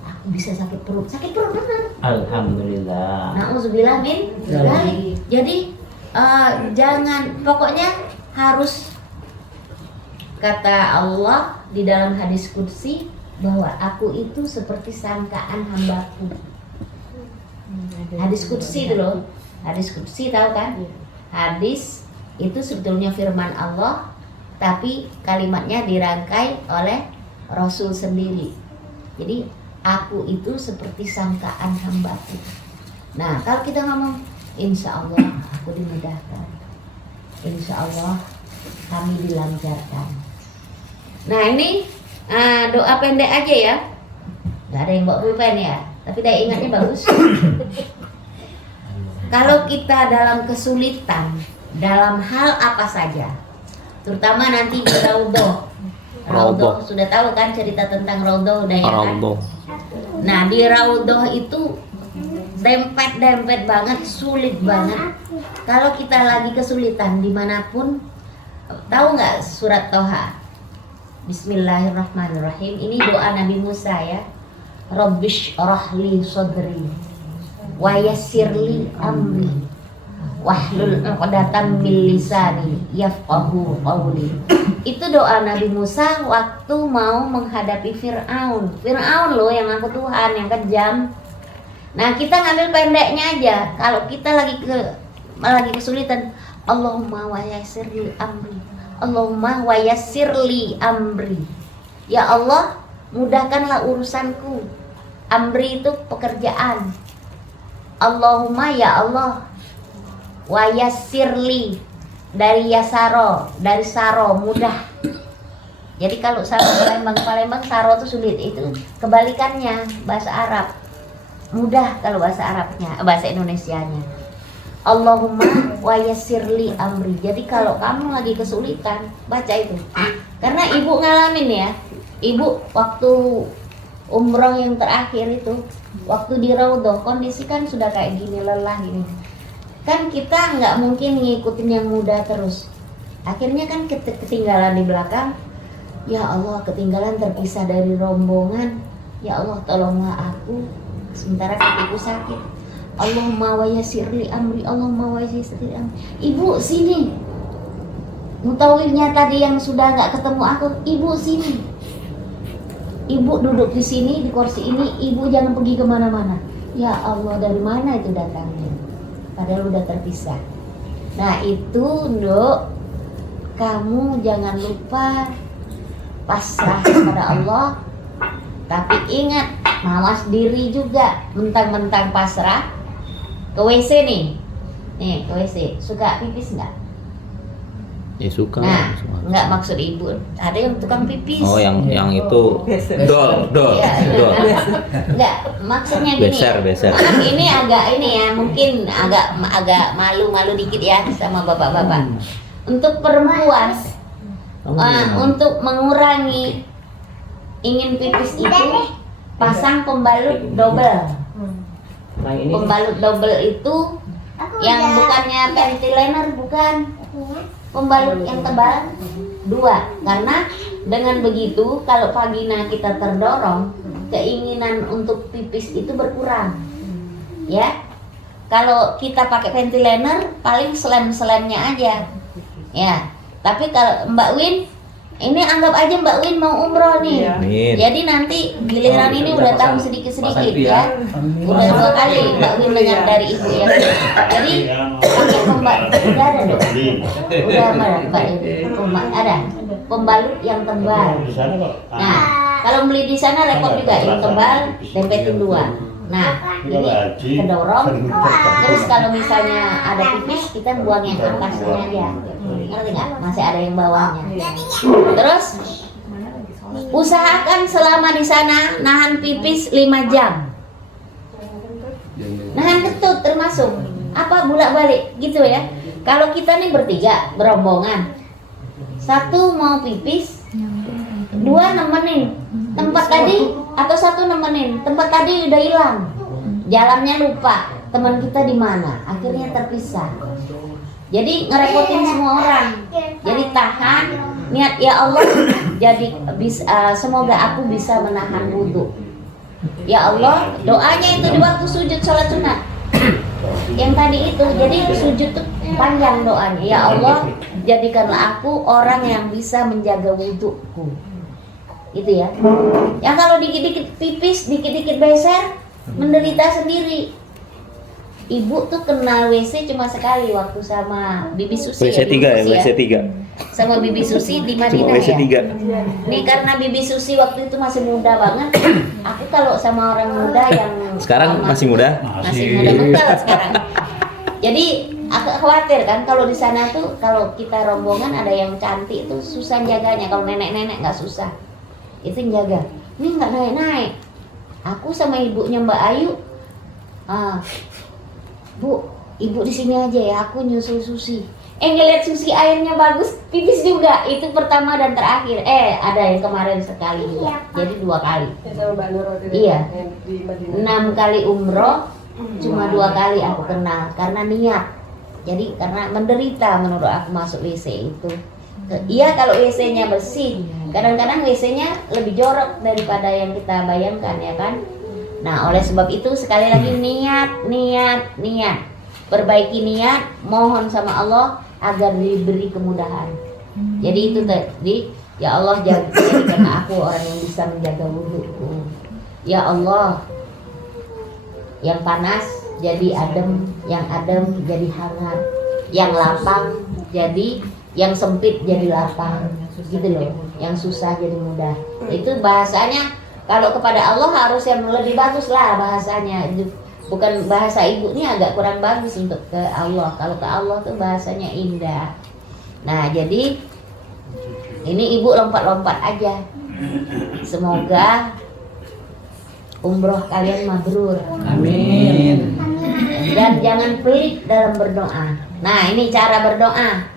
Aku bisa sakit perut benar. Alhamdulillah. Nauzubillah min dzalik. Jadi jangan, pokoknya harus, kata Allah di dalam hadis qudsi bahwa aku itu seperti sangkaan hambaku. Hadis qudsi itu loh. Hadis qudsi tahu kan? Hadis itu sebetulnya firman Allah, tapi kalimatnya dirangkai oleh Rasul sendiri. Jadi aku itu seperti sangkaan hambaku. Nah, kalau kita ngomong insya Allah aku dimudahkan, insya Allah kami dilancarkan. Nah ini doa pendek aja ya, nggak ada yang bawa pulpen ya, tapi daya ingatnya bagus. Kalau kita dalam kesulitan dalam hal apa saja, terutama nanti di Raudhoh sudah tahu kan cerita tentang Raudhoh udah ya kan? Nah di Raudhoh itu dempet banget, sulit banget. Kalau kita lagi kesulitan dimanapun, tahu nggak surat Toha? Bismillahirrahmanirrahim. Ini doa Nabi Musa ya. Rabbish rahli sodri wa yassirli amri wahlul 'uqdatam min lisani yafqahu qawli. Itu doa Nabi Musa waktu mau menghadapi Fir'aun. Fir'aun loh yang ngaku Tuhan, yang kejam. Nah kita ngambil pendeknya aja. Kalau kita lagi kesulitan, Allahumma wa yassirli amri, Allahumma wa yassirli amri. Ya Allah, mudahkanlah urusanku. Amri itu pekerjaan. Allahumma ya Allah, wa yassirli dari yasaro, dari saro, mudah. Jadi kalau saro Palembang saro itu sulit, itu kebalikannya bahasa Arab. Mudah kalau bahasa Arabnya, bahasa Indonesianya. Allahumma wa yassirli amri. Jadi kalau kamu lagi kesulitan, baca itu. Karena ibu ngalamin ya. Ibu waktu umroh yang terakhir itu, waktu di Raudhoh, kondisi kan sudah kayak gini, lelah gini. Kan kita nggak mungkin ngikutin yang muda terus. Akhirnya kan ketinggalan di belakang. Ya Allah, ketinggalan, terpisah dari rombongan. Ya Allah, tolonglah aku. Sementara kakiku sakit. Allahumma wa yassirli amri, Allahumma wa yassirli amri. Ibu sini. Mutawilnya tadi yang sudah nggak ketemu aku, ibu sini. Ibu duduk di sini, di kursi ini. Ibu jangan pergi kemana-mana. Ya Allah, dari mana itu datangnya? Padahal udah terpisah. Nah itu Nduk, kamu jangan lupa pasrah kepada Allah. Tapi ingat, mawas diri juga. Mentang-mentang pasrah, ke WC nih, ke WC, suka pipis nggak? Ya suka. Nah, nggak maksud ibu. Ada yang tukang pipis. Oh, yang itu dol. Iya, nggak, maksudnya gini. Beser. Maaf, ini agak ya, mungkin agak malu dikit ya sama bapak-bapak. Untuk perempuan, untuk mengurangi ingin pipis itu, pasang pembalut double. Pembalut double itu yang bukannya ventilator, bukan. Pembalut yang tebal 2, karena dengan begitu kalau vagina kita terdorong, keinginan untuk pipis itu berkurang. Ya, kalau kita pakai ventilator paling slam-slamnya aja. Ya, tapi kalau Mbak Win, ini anggap aja Mbak Win mau umroh nih. Amin. Jadi nanti giliran ini udah tahu sedikit-sedikit ya. Udah 2 kali Mbak Win dengar dari ibu ya. Jadi pakai pembalut, udah ada dong. Udah Mbak Win, ada pembalut yang tebal. Nah, kalau beli di sana repot juga, yang tebal dempetin 2. Nah, ini kedorong. Terus kalau misalnya ada pipis, kita buang yang atasnya aja. Ngerti nggak? Masih ada yang bawahnya. Terus usahakan selama di sana nahan pipis 5 jam. Nahan ketut termasuk. Apa bolak-balik gitu ya. Kalau kita nih bertiga, berombongan, satu mau pipis, dua nemenin tempat tadi, atau satu nemenin tempat tadi udah hilang, jalannya lupa, teman kita di mana, akhirnya terpisah. Jadi ngerepotin semua orang. Jadi tahan niat, ya Allah, jadi semoga aku bisa menahan wudhu. Ya Allah, doanya itu di waktu sujud sholat sunat. Yang tadi itu, jadi sujud tuh panjang doanya. Ya Allah, jadikanlah aku orang yang bisa menjaga wudhuku. Itu ya. Yang kalau dikit-dikit pipis, dikit-dikit beser, menderita sendiri. Ibu tuh kenal WC cuma sekali waktu sama Bibi Susi. WC 3 ya, WC 3. Sama Bibi Susi di Madinah. Cuma WC 3. Nih karena Bibi Susi waktu itu masih muda banget. Aku kalau sama orang muda yang Sekarang masih muda? Masih muda enggak lah sekarang. Jadi aku khawatir kan kalau di sana tuh kalau kita rombongan ada yang cantik tuh susah jaganya. Kalau nenek-nenek nggak susah. Itu yang jaga. Ini nggak naik-naik. Aku sama ibunya Mbak Ayu. Bu, ibu di sini aja ya, aku nyusul Susi. Ngeliat Susi airnya bagus, pipis juga. Itu pertama dan terakhir. Ada yang kemarin sekali juga. Jadi 2 kali. Iya. 6 kali umroh, cuma 2 kali aku kenal karena niat. Jadi karena menderita menurut aku masuk WC itu. Iya kalau WC-nya bersih. Kadang-kadang WC-nya lebih jorok daripada yang kita bayangkan ya kan. Nah, oleh sebab itu sekali lagi niat. Perbaiki niat, mohon sama Allah agar diberi kemudahan. Jadi itu tadi, ya Allah jadikan aku orang yang bisa menjaga wudhuku. Ya Allah, yang panas jadi adem, yang adem jadi hangat, yang lapang jadi, yang sempit jadi lapang, gitu loh. Yang susah jadi mudah. Itu bahasanya. Kalau kepada Allah harus yang lebih bagus lah bahasanya. Bukan bahasa ibu ini agak kurang bagus untuk ke Allah. Kalau ke Allah tuh bahasanya indah. Nah jadi ini ibu lompat-lompat aja. Semoga umroh kalian mabrur. Amin. Dan jangan pelit dalam berdoa. Nah ini cara berdoa.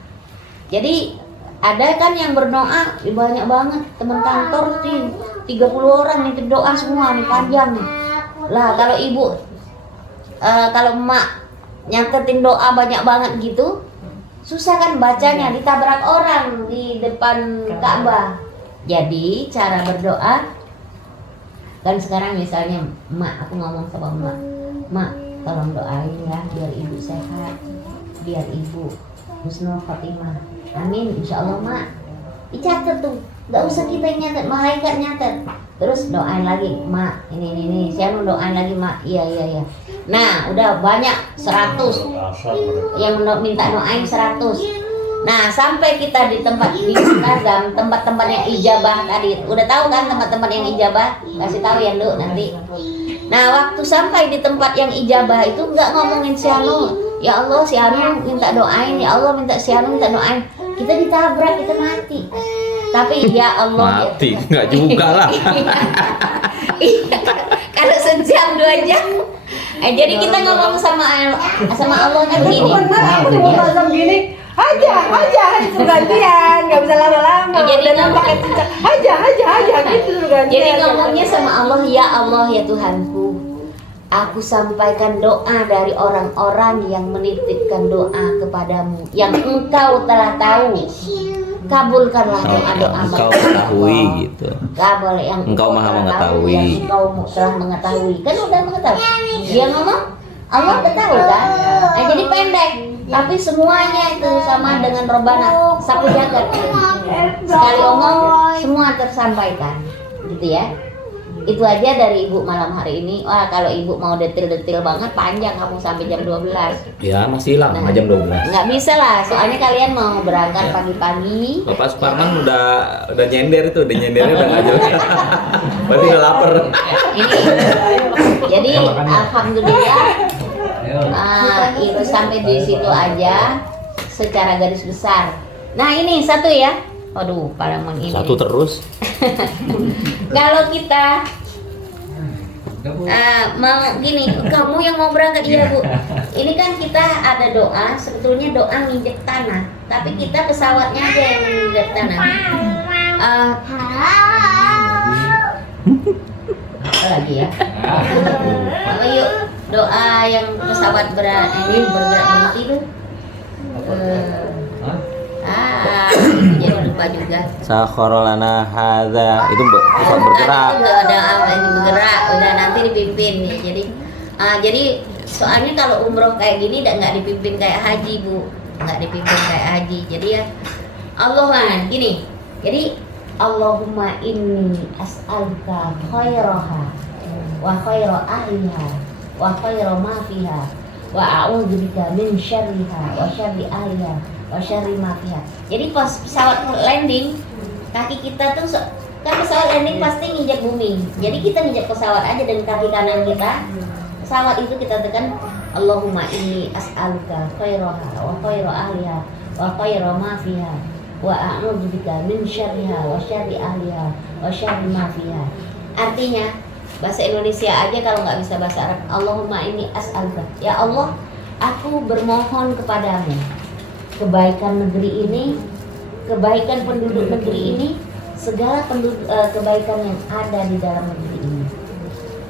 Jadi ada kan yang berdoa banyak banget teman kantor sih. 30 orang nitip doa semua nih panjang nih. Lah kalau ibu kalau emak nyatetin doa banyak banget gitu susah kan bacanya, ditabrak orang di depan Ka'bah. Jadi cara berdoa kan sekarang misalnya emak, aku ngomong sama emak, tolong doain ya biar ibu sehat, biar ibu husnul khotimah. Amin, insya Allah mak. Dicatat tuh. Gak usah kita nyatet, malaikat nyatet. Terus doain lagi, mak, ini, saya mau doain lagi mak, iya. Nah, udah banyak 100 yang minta doain 100. Nah, sampai kita di tempat di Instagram, tempat-tempat yang ijabah tadi. Udah tahu kan tempat-tempat yang ijabah? Kasih tahu ya Nduk nanti. Nah, waktu sampai di tempat yang ijabah itu nggak ngomongin si Anu. Ya Allah, si Anu minta doain, ya Allah minta si Anu minta doain. Kita ditabrak, kita mati. Tapi ya Allah mati, nggak juga lah. Kalau sejam 2 jam. Jadi kita ngomong sama Allah kan gini. Aku mau pasang gini. Aja itu gantian, nggak bisa lama-lama. Jadi pakai cincang. Aja gitu gantian. Jadi ngomongnya sama Allah ya Tuhanku. Aku sampaikan doa dari orang-orang yang menitipkan doa kepadamu, yang Engkau telah tahu. Kabulkanlah doa-doa Engkau mereka. ketahui gitu. Kabul yang Engkau maha telah tahu, mengetahui. yang Engkau telah mengetahui. Kan udah mengetahui. Dia ngomong, Allah udah tahu kan. Nah, jadi pendek, tapi semuanya itu sama dengan Robbana sapu jagat. Sekali ngomong semua tersampaikan, gitu ya. Itu aja dari ibu malam hari ini. Wah, kalau ibu mau detil-detil banget panjang kamu sampai jam 12. Ya masih lama jam 12. Nggak bisa lah, soalnya kalian mau berangkat pagi-pagi. Bapak Suparman udah nyendernya udah nggak jelas. Berarti udah lapar. Ini, jadi alhamdulillah itu sampai di situ aja secara garis besar. Nah ini satu ya. Waduh, pada ini. Satu terus. Kalau kita mau gini, kamu yang mau berangkat iya Bu. Ini kan kita ada doa, sebetulnya doa nginjek tanah, tapi kita pesawatnya aja yang nginjek tanah. Apa lagi ya? Apa yuk doa yang pesawat ini bergerak berhenti tuh. Jadi lupa juga. Sakharolana hadza itu bisa bergerak. Itu ada apa ini bergerak, udah nanti dipimpin nih. Jadi soalnya kalau umroh kayak gini nggak dipimpin kayak haji Bu, nggak dipimpin kayak haji. Jadi ya Allah gini. Jadi Allahumma inni as'aluka khairaha wa khaira ahliha wa khaira ma fiha wa a'udzubika min syarriha wa syarri ahliha wa syarri ma fiha. Jadi pas pesawat landing, kaki kita tuh kan pesawat landing pasti nginjak bumi. Jadi kita nginjak pesawat aja dengan kaki kanan kita. Pesawat itu kita tekan Allahumma inni as'aluka khairaha wa khaira ahliha wa khaira ma fiha wa a'udzubika min syarriha wa syarri ahliha wa syarri ma fiha. Artinya bahasa Indonesia aja kalau nggak bisa bahasa Arab. Allahumma inni as'aluka, ya Allah, aku bermohon kepadamu kebaikan negeri ini, kebaikan penduduk negeri ini, segala kebaikan yang ada di dalam negeri ini.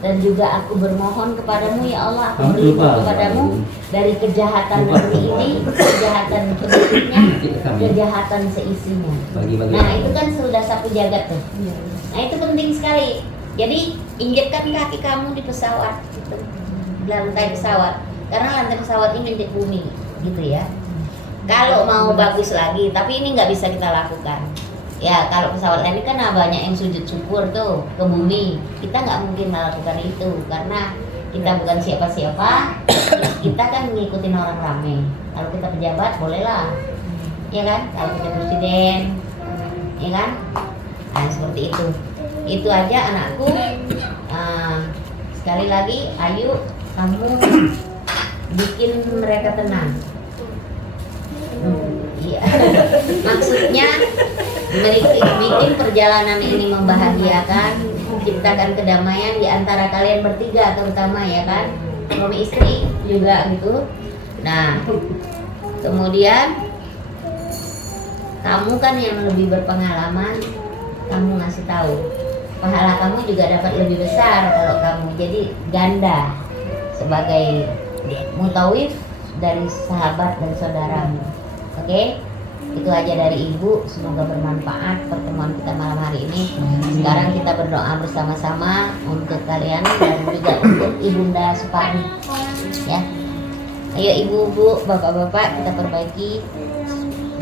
Dan juga aku bermohon kepadamu ya Allah, aku berlindung kepadamu dari kejahatan negeri ini, kejahatan penduduknya, kejahatan seisinya. Nah itu kan sudah sapu jagat tuh. Nah itu penting sekali. Jadi injekkan kaki kamu di pesawat, gitu, di lantai pesawat, karena lantai pesawat ini di bumi, gitu ya. Kalau mau bagus lagi, tapi ini nggak bisa kita lakukan. Ya kalau pesawat landing kan banyak yang sujud syukur tuh ke bumi. Kita nggak mungkin melakukan itu karena kita bukan siapa-siapa. Kita kan ngikutin orang ramai. Kalau kita pejabat bolehlah, ya kan? Kalau kita presiden, ya kan? Nah seperti itu. Itu aja anakku. Sekali lagi, ayo kamu bikin mereka tenang. Iya. Maksudnya bikin perjalanan ini membahagiakan, ciptakan kedamaian di antara kalian bertiga terutama ya kan, suami istri juga gitu. Nah, kemudian kamu kan yang lebih berpengalaman, kamu ngasih tahu, pahala kamu juga dapat lebih besar kalau kamu jadi ganda sebagai mutawif dari sahabat dan saudaramu. Oke? Itu aja dari Ibu, semoga bermanfaat pertemuan kita malam hari ini. Sekarang kita berdoa bersama-sama untuk kalian dan juga untuk Ibunda Suparni. Ya. Ayo Ibu-ibu, Bapak-bapak, kita perbaiki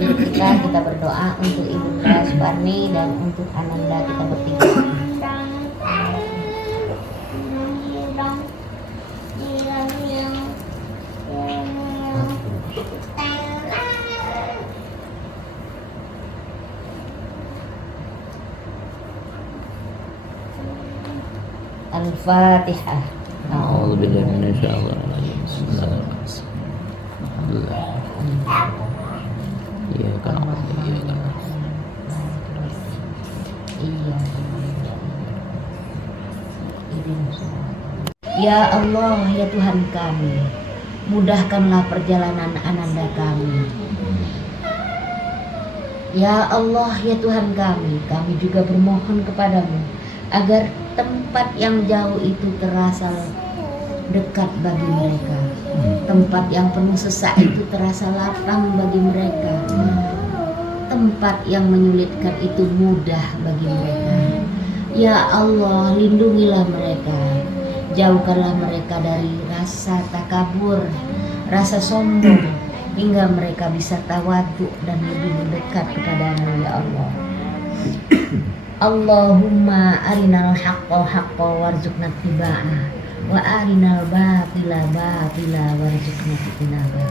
diri kita berdoa untuk Ibunda Suparni dan untuk Ananda kita bertiga. Al-Fatihah. A'udzu billahi minasyaitonir rajim. Bismillahirrahmanirrahim. Alhamdulillah. Iya kan. Iya. Ya Allah, ya Tuhan kami, mudahkanlah perjalanan Ananda kami. Ya Allah, ya Tuhan kami juga bermohon kepadamu agar tempat yang jauh itu terasa dekat bagi mereka. Tempat yang penuh sesak itu terasa lapang bagi mereka. Tempat yang menyulitkan itu mudah bagi mereka. Ya Allah, lindungilah mereka. Jauhkanlah mereka dari rasa takabur, rasa sombong, hingga mereka bisa tawadhu dan lebih mendekat kepadamu ya Allah. Allahumma arinal haqqa haqqa warzuqna ittiba'ah wa arinal batila batila warzuqna ijtinabah.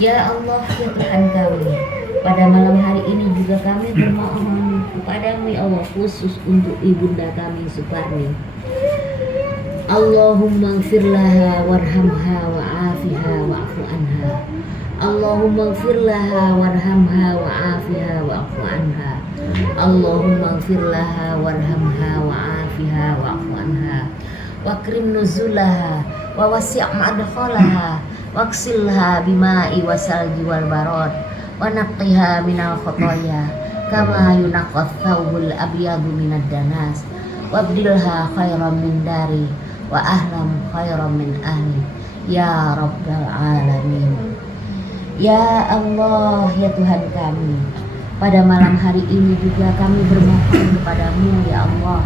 Ya Allah, ya Tuhan kami, pada malam hari ini juga kami bermohon kepadamu ya Allah, khusus untuk ibunda kami Suparni. Allahumma ighfir laha warhamha wa'afiha wa'fu anha. Allahumma ighfir laha warhamha wa'afiha wa'fu anha. Allahumma ighfir laha warhamha wa'afiha wa'fu anha. wakrim nuzulaha wa wasi' madkhalaha waksilha bima'i wasalji wal barad wa naqqiha minal khotoya kama yunaqqas thawbul abyadu minad danas wabdilha khairan min dari wa ahlam khairan min ahli ya rabbal alamin. Ya Allah, ya Tuhan kami, pada malam hari ini juga kami bermohon kepadamu ya Allah.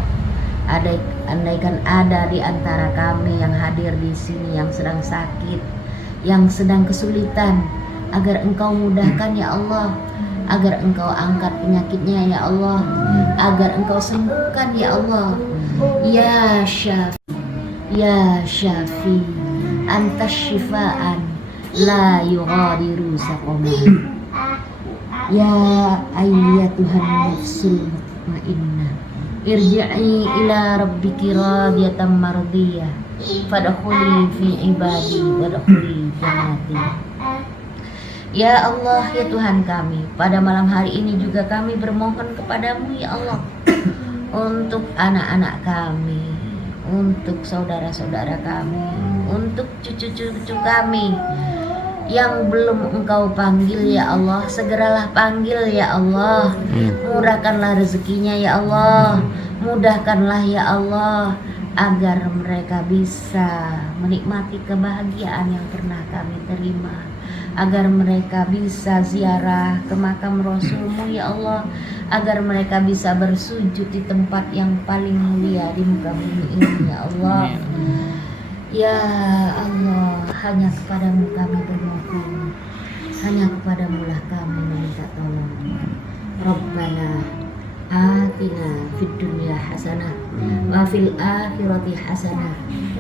Andaikan ada di antara kami yang hadir di sini yang sedang sakit, yang sedang kesulitan, agar Engkau mudahkan ya Allah, agar Engkau angkat penyakitnya ya Allah, agar Engkau sembuhkan ya Allah. Ya Syafi, ya Syafi, Anta syifaan la yughadiru saqama. Ya ayyatuhan nafsul mutmainnah, irji'i ila rabbiki radiyatan mardiyah, fadkhuli fi ibadi wadkhuli jannati. Ya Allah, ya Tuhan kami, pada malam hari ini juga kami bermohon kepadamu ya Allah, untuk anak-anak kami, untuk saudara-saudara kami, untuk cucu-cucu kami yang belum Engkau panggil ya Allah, segeralah panggil ya Allah. Murahkanlah rezekinya ya Allah, mudahkanlah ya Allah, agar mereka bisa menikmati kebahagiaan yang pernah kami terima, agar mereka bisa ziarah ke makam Rasulmu ya Allah, agar mereka bisa bersujud di tempat yang paling mulia di muka bumi ini ya Allah. Ya Allah, hanya kepadamu kami bermohon, hanya kepadamu lah kami meminta tolong. Rabbana atina fid dunya hasanah wa fil akhirati hasanah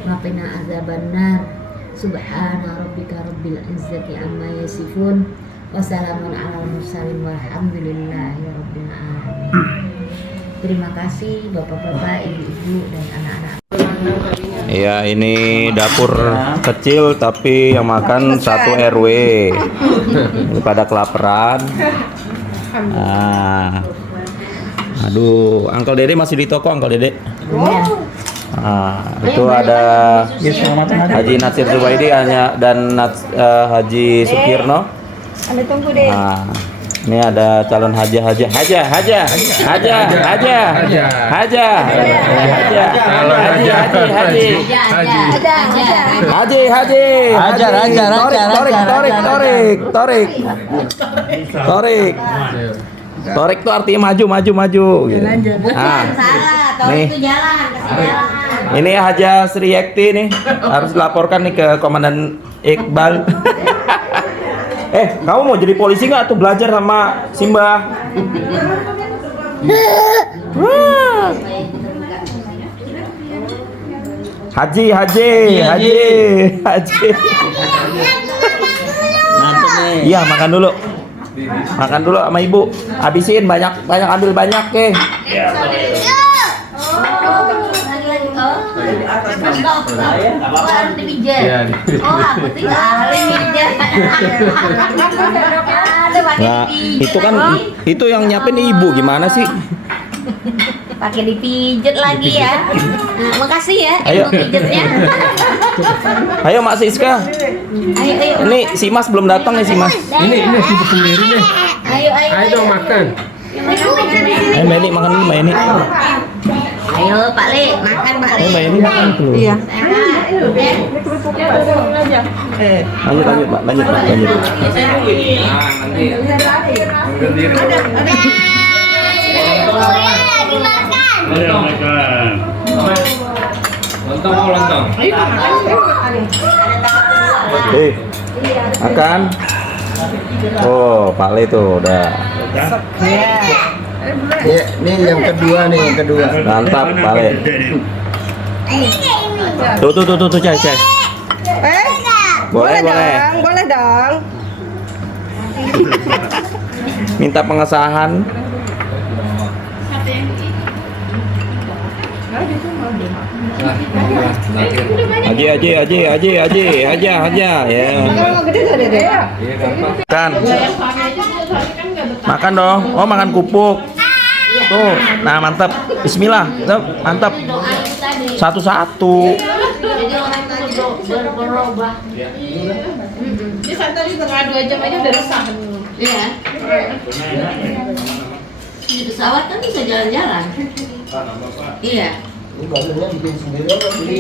wa qina azabannar. Subhana rabbika rabbil izzati amma yasifun wa salamun alal mursalin walhamdulillahi rabbil alamin. Terima kasih Bapak-bapak, Ibu-ibu dan anak-anak. Ya, ini dapur kecil tapi yang makan satu RW. Ini pada kelaparan. Nah, aduh, Uncle Dede masih di toko, Uncle Dede. Nah, itu ada Haji Natsir Zubaidi dan Haji Sukirno. Anda tunggu deh. Nah, ini ada calon haja. Torik tuh artinya maju gitu. Nah, nih. Ini Haja Sri Yekti nih, harus dilaporkan nih ke Komandan Iqbal. Kamu mau jadi polisi nggak tuh, belajar sama Simba? Haji. Iya, makan dulu sama ibu. Habisin banyak ambil banyak ke. Harus dipijat. Oh, aku tinggal ahli pijat. Nah, itu yang nyiapin ibu, gimana sih? Pakai dipijat lagi ya. Nah, makasih ya. Ayo. Pijatnya. Ayo Mak Siska. Ayo. Ini si Mas belum datang nih si Mas. Ini sibuk sendiri nih. Ayo dong makan. Ayo Mbak Eni makan dulu Mbak Eni. Ayo Pak Le, makan Pak Le. Ayo Mbak Eni makan dulu. Iya. Lanjut Pak, lanjut. Lagi makan. Lontong. Makan. Oh, Pak Le tuh udah. Ya, ini yang kedua. Mantap, Pak Le. Tuh, Cai. Boleh. Boleh dong. Minta pengesahan. Haja ya. Makan dong. Oh, makan kupuk. Tuh, nah mantap. Bismillah. Tuh, mantap. tadi. Satu-satu. Jadi orang itu berubah. Ini tadi setengah 2 jam aja udah resah. Iya. Di pesawat kan bisa jalan-jalan. Iya. Ini badannya bikin sendiri apa beli?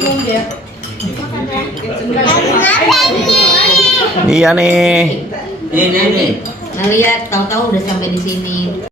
Iya nih. Nih. Ngeliat tahu-tahu udah sampai di sini.